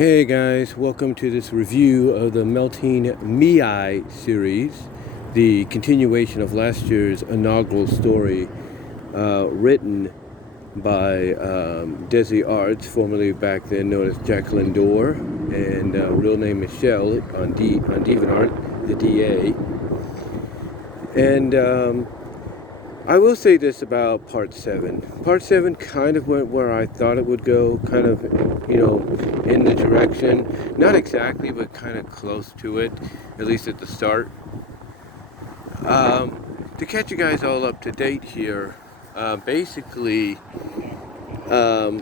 Hey guys, welcome to this review of the Melting Mei series, the continuation of last year's inaugural story written by DezzieArts, formerly back then known as Jacqueline Dorr, and real name Michelle on DeviantArt, the DA. And I will say this about part 7. Part 7 kind of went where I thought it would go, kind of, in the direction, not exactly, but kind of close to it, at least at the start. To catch you guys all up to date here, basically, to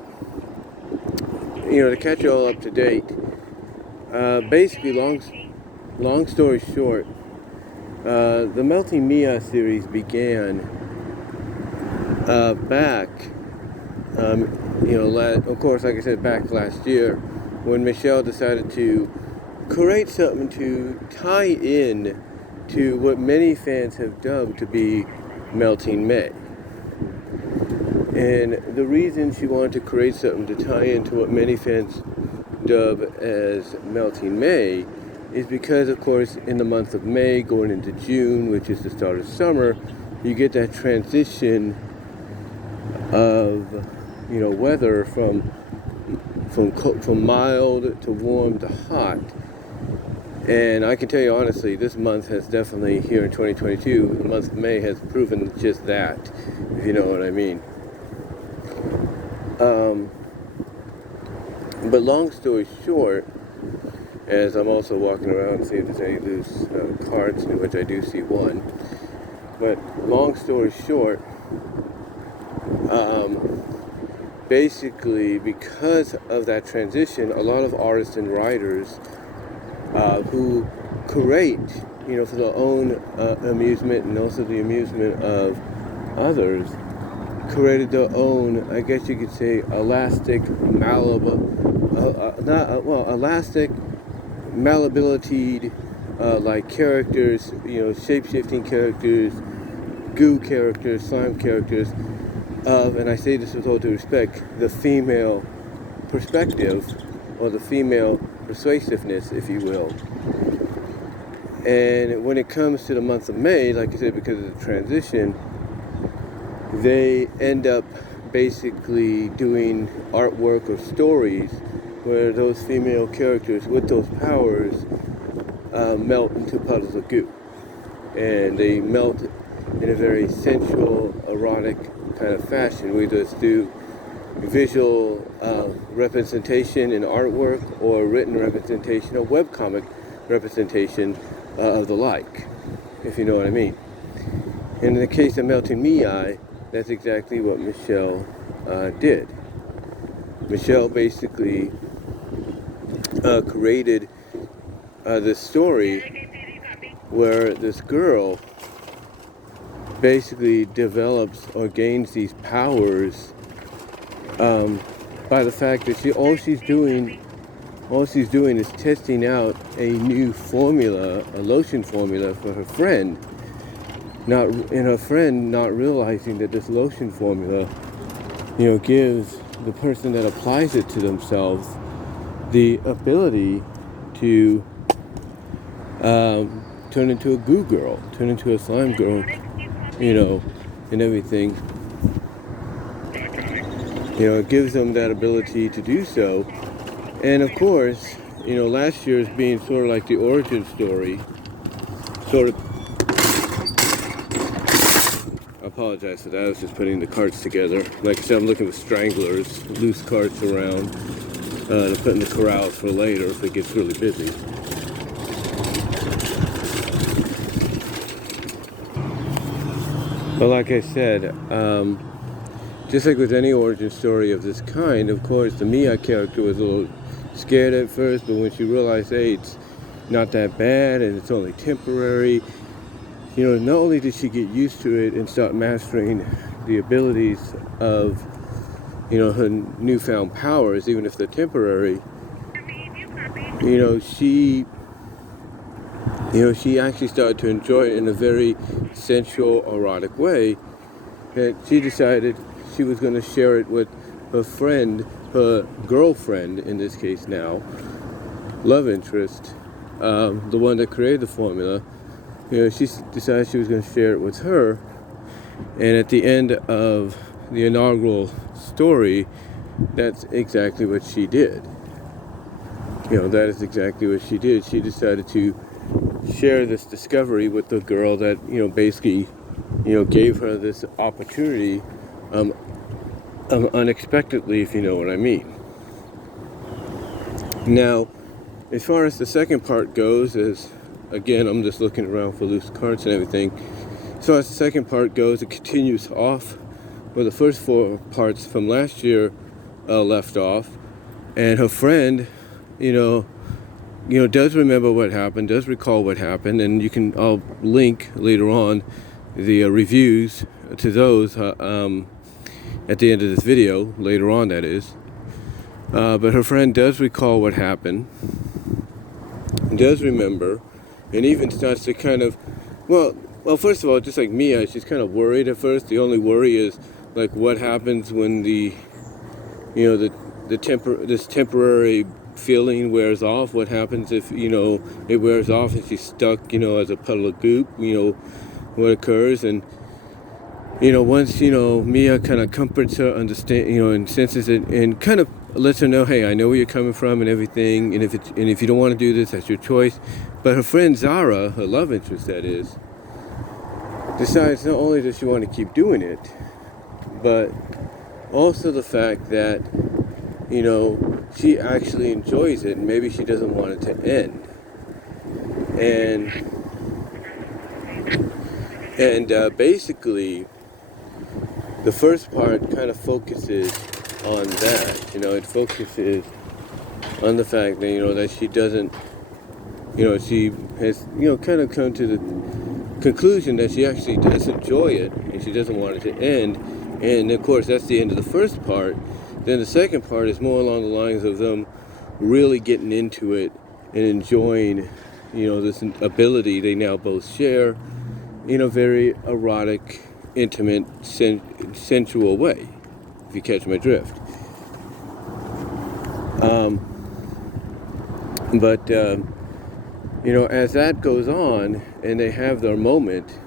catch you all up to date, basically, long story short, the Melting Mei series began back, of course, like I said, back last year, when Michelle decided to create something to tie in to what many fans have dubbed to be Melting Mei. And the reason she wanted to create something to tie into what many fans dub as Melting Mei is because, of course, in the month of May, going into June, which is the start of summer, you get that transition of, weather from mild to warm to hot. And I can tell you honestly, this month has definitely, here in 2022, the month of May has proven just that, if you know what I mean. But long story short, as I'm also walking around to see if there's any loose cards, in which I do see one. But long story short, basically because of that transition, a lot of artists and writers who create, for their own amusement and also the amusement of others, created their own, I guess you could say, elastic malleability, like characters, shape-shifting characters, goo characters, slime characters, and I say this with all due respect, the female perspective, or the female persuasiveness, if you will. And when it comes to the month of May, like I said, because of the transition, they end up basically doing artwork or stories where those female characters with those powers melt into puddles of goo. And they melt in a very sensual, erotic kind of fashion. We just do visual representation in artwork or written representation or webcomic representation of the like, if you know what I mean. And in the case of Melting Mei, that's exactly what Michelle did. Michelle basically created this story where this girl basically develops or gains these powers by the fact that all she's doing is testing out a new formula, a lotion formula for her friend. Her friend not realizing that this lotion formula, gives the person that applies it to themselves the ability to turn into a goo girl, turn into a slime girl, and everything. It gives them that ability to do so. And of course, last year's being sort of like the origin story, sort of. I apologize for that. I was just putting the cards together. Like I said, I'm looking for stranglers, loose cards around, to put in the corrals for later if it gets really busy. But like I said, just like with any origin story of this kind, of course, the Mei character was a little scared at first, but when she realized, hey, it's not that bad and it's only temporary, not only did she get used to it and start mastering the abilities of, her newfound powers, even if they're temporary, she actually started to enjoy it in a very sensual, erotic way, that she decided she was going to share it with her friend her girlfriend, in this case now, love interest, the one that created the formula, she decided she was going to share it with her. And at the end of the inaugural story, that's exactly what she did. That is exactly what she did. She decided to share this discovery with the girl that, basically, gave her this opportunity, unexpectedly, if you know what I mean. Now, as far as the second part goes, again, I'm just looking around for loose cards and everything. As far as the second part goes, it continues off where the first 4 parts from last year left off. And her friend, does remember what happened, does recall what happened, and I'll link later on the reviews to those at the end of this video, later on that is. But her friend does recall what happened, does remember, and even starts to kind of, well, first of all, just like Mia, she's kind of worried at first. The only worry is like what happens when this temporary feeling wears off. What happens if it wears off and she's stuck as a puddle of goop? What occurs? And once Mia kind of comforts her, and senses it, and kind of lets her know, hey, I know where you're coming from and everything, and if you don't want to do this, that's your choice. But her friend Zara, her love interest that is, decides not only does she want to keep doing it, but also the fact that she actually enjoys it, and maybe she doesn't want it to end. And basically, the first part kind of focuses on that. It focuses on the fact that that she doesn't, she has kind of come to the conclusion that she actually does enjoy it, and she doesn't want it to end. And of course, that's the end of the first part. Then the second part is more along the lines of them really getting into it and enjoying, this ability they now both share in a very erotic, intimate, sensual way, if you catch my drift. But as that goes on and they have their moment,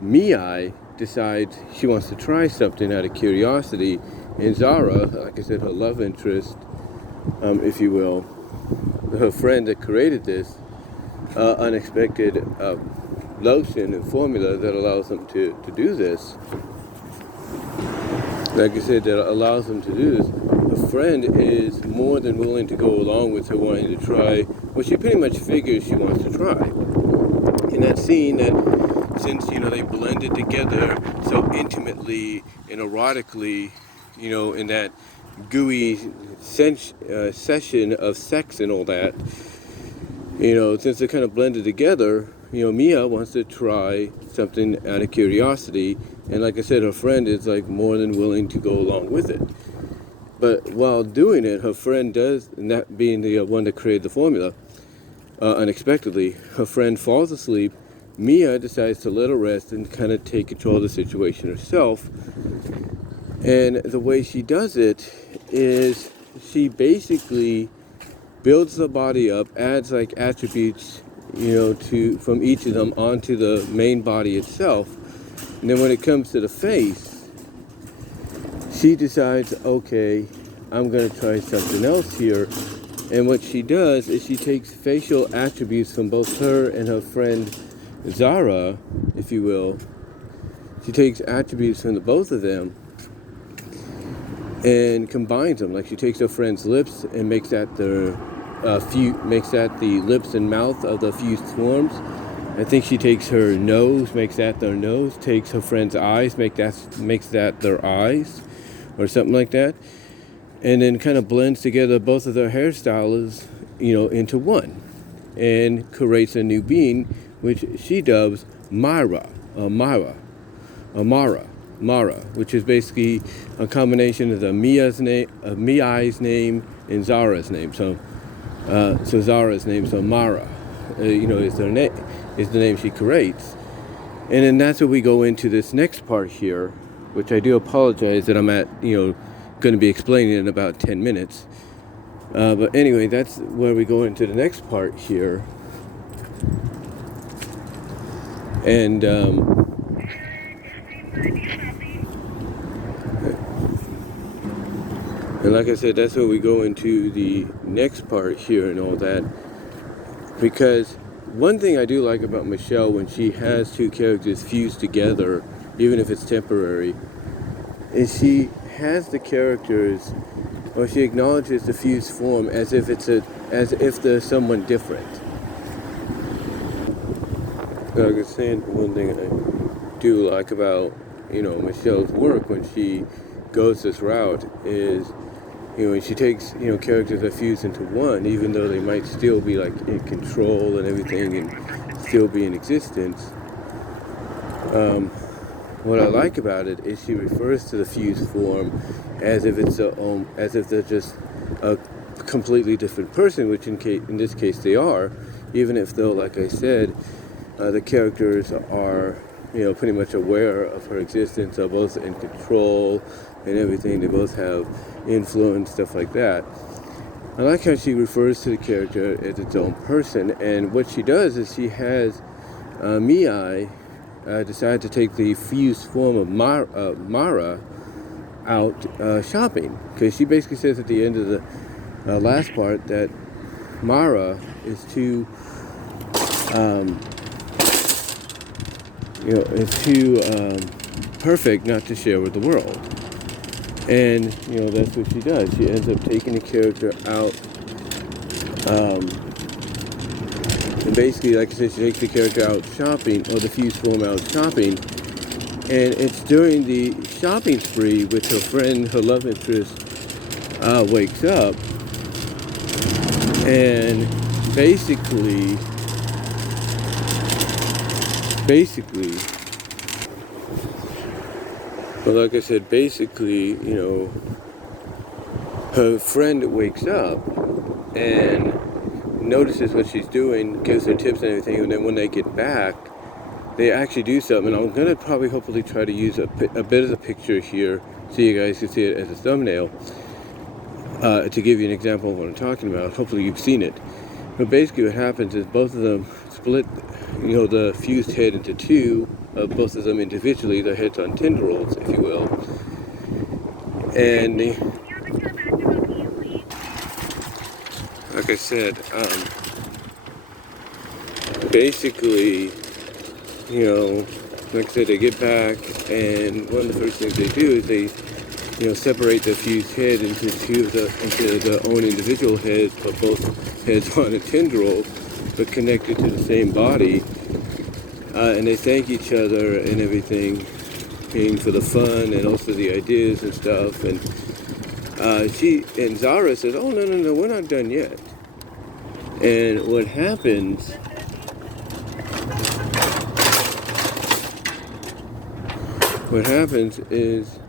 Mia decides she wants to try something out of curiosity. And Zara, like I said, her love interest, if you will, her friend that created this unexpected lotion and formula that allows them to do this. Like I said, that allows them to do this. Her friend is more than willing to go along with her wanting to try what she pretty much figures she wants to try. In that scene, that since they blended together so intimately and erotically, in that gooey session of sex and all that, since they're kind of blended together, Mia wants to try something out of curiosity, and like I said, her friend is like more than willing to go along with it. But while doing it, her friend does, and that being the one that created the formula, unexpectedly, her friend falls asleep. Mia decides to let her rest and kind of take control of the situation herself. And the way she does it is she basically builds the body up, adds like attributes, from each of them onto the main body itself. And then when it comes to the face, she decides, okay, I'm going to try something else here. And what she does is she takes facial attributes from both her and her friend Zara, if you will. She takes attributes from the both of them and combines them. Like she takes her friend's lips and makes that the lips and mouth of the fused forms. I think she takes her nose, makes that their nose. Takes her friend's eyes, makes that their eyes, or something like that. And then kind of blends together both of their hairstyles, into one, and creates a new being, which she dubs Mara, which is basically a combination of the Mia's name and Zara's name. So Zara's name, so Mara, is the name she creates. And then that's where we go into this next part here, which I do apologize that I'm at, going to be explaining in about 10 minutes. But anyway, that's where we go into the next part here. And like I said, that's where we go into the next part here and all that. Because one thing I do like about Michelle when she has two characters fused together, even if it's temporary, is she has the characters, or she acknowledges the fused form as if there's someone different. Like I was saying, one thing I do like about, Michelle's work when she goes this route is, when she takes, characters that fuse into one, even though they might still be like in control and everything and still be in existence. What I like about it is she refers to the fused form as if they're just a completely different person, which in this case they are, even if though, like I said, the characters are, pretty much aware of her existence, are both in control and everything. They both have influence, stuff like that. I like how she refers to the character as its own person, and what she does is she has Mii decide to take the fused form of Mara out shopping, because she basically says at the end of the last part that Mara is too perfect not to share with the world. And that's what she does. She ends up taking the character out, and basically, like I said, she takes the character out shopping, or the fused form out shopping, and it's during the shopping spree with her friend, her love interest, wakes up, and basically, but like I said, basically, her friend wakes up and notices what she's doing, gives her tips and everything, and then when they get back, they actually do something. And I'm going to hopefully try to use a bit of the picture here so you guys can see it as a thumbnail to give you an example of what I'm talking about. Hopefully you've seen it. But basically what happens is both of them split, the fused head into two, both of them individually, their heads on tendrils, if you will. And like I said, basically, like I said, they get back, and one of the first things they do is they, separate the fused head into their own individual heads, but both heads on a tendril, but connected to the same body. And they thank each other and everything, for the fun and also the ideas and stuff. And Zara says, "Oh no, we're not done yet." And what happens? Is,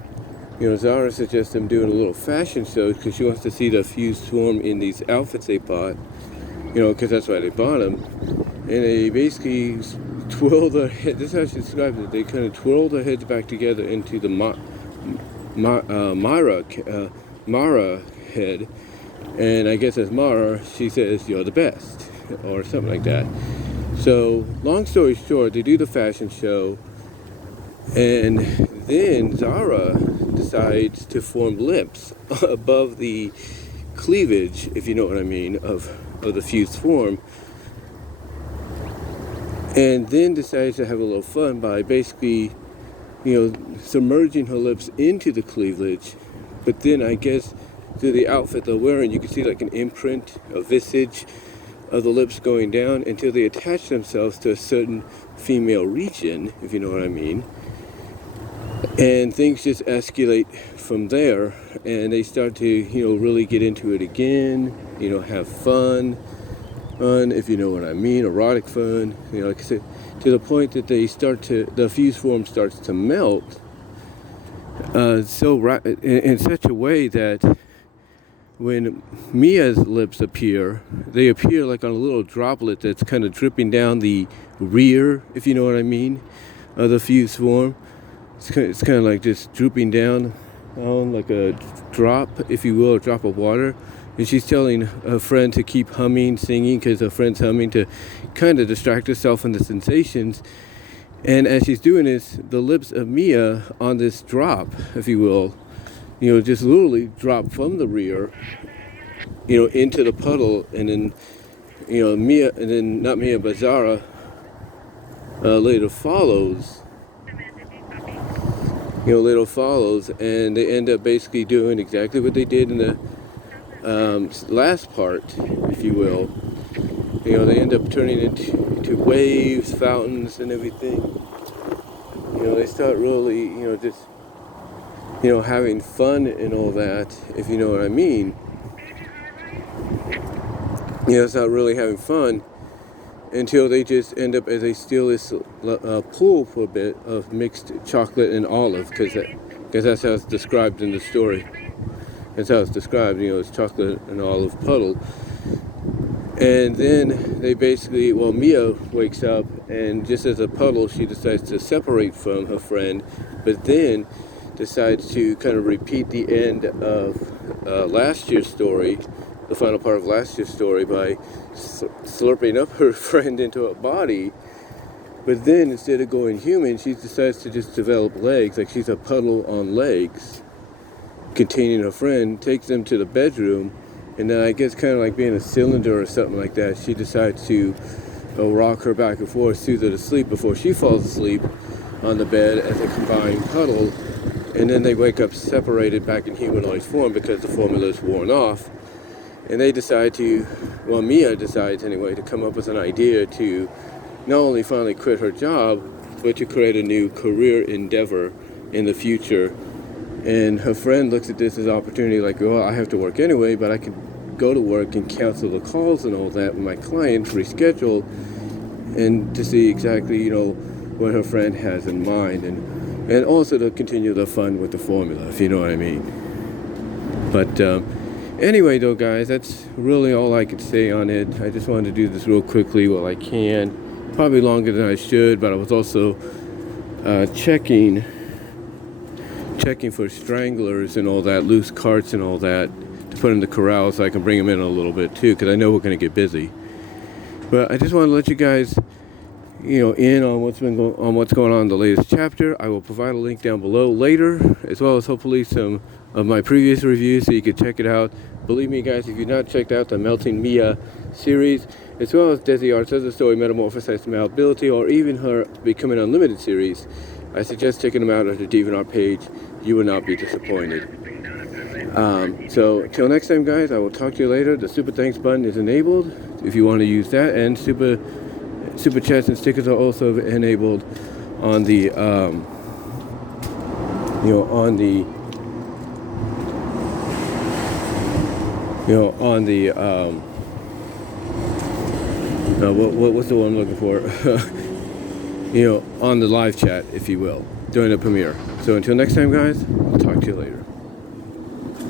Zara suggests them doing a little fashion show because she wants to see the fused form in these outfits they bought, because that's why they bought them. And they basically twirl their head. This is how she describes it. They kind of twirl their heads back together into the Mara head. And I guess as Mara, she says, "You're the best," or something like that. So, long story short, they do the fashion show. And then Zara decides to form lips above the cleavage, if you know what I mean, of the fused form. And then decides to have a little fun by basically, submerging her lips into the cleavage. But then I guess through the outfit they're wearing, you can see like an imprint, a visage of the lips going down until they attach themselves to a certain female region, if you know what I mean. And things just escalate from there, and they start to, really get into it again, have fun, if you know what I mean, erotic fun, like I said, to the point that the fused form starts to melt, in such a way that when Mia's lips appear, they appear like on a little droplet that's kind of dripping down the rear, if you know what I mean, of the fused form. It's kind of like just drooping down, on like a drop, if you will, a drop of water. And she's telling a friend to keep humming, singing, because her friend's humming to kind of distract herself from the sensations. And as she's doing this, the lips of Mia on this drop, if you will, just literally drop from the rear, into the puddle. And then, Mia, and then not Mia, but Zara later follows. Later follows, and they end up basically doing exactly what they did in the last part, if you will. They end up turning into waves, fountains, and everything. They start really, just, having fun and all that, if you know what I mean. Start really having fun until they just end up as they steal this pool for a bit of mixed chocolate and olive, because that's how it's described in the story. That's how it's described, it's chocolate and olive puddle. And then they basically, Mia wakes up, and just as a puddle, she decides to separate from her friend, but then decides to kind of repeat the end of last year's story, the final part of last year's story, by slurping up her friend into a body. But then instead of going human, she decides to just develop legs, like she's a puddle on legs, containing her friend, takes them to the bedroom, and then I guess kind of like being a cylinder or something like that, she decides to rock her back and forth, soothe her to sleep before she falls asleep on the bed as a combined puddle. And then they wake up separated back in humanoid form because the formula is worn off. And they decide to, Mia decides anyway, to come up with an idea to not only finally quit her job, but to create a new career endeavor in the future. And her friend looks at this as an opportunity, like, I have to work anyway, but I can go to work and cancel the calls and all that with my clients, reschedule, and to see exactly, what her friend has in mind, and also to continue the fun with the formula, if you know what I mean. But anyway, though, guys, that's really all I could say on it. I just wanted to do this real quickly while I can. Probably longer than I should, but I was also checking for stranglers and all that, loose carts and all that, to put in the corral so I can bring them in a little bit too, because I know we're going to get busy. But I just want to let you guys, in on what's going on in the latest chapter. I will provide a link down below later, as well as hopefully some of my previous reviews so you can check it out. Believe me, guys, if you've not checked out the Melting Mia series, as well as DezzieArts as a story metamorphosized Malability, or even her Becoming Unlimited series, I suggest checking them out at the DeviantART page. You will not be disappointed. So, till next time, guys, I will talk to you later. The super thanks button is enabled if you want to use that, and super chats and stickers are also enabled on the what's the one I'm looking for? On the live chat, if you will, during the premiere. So until next time, guys, I'll talk to you later.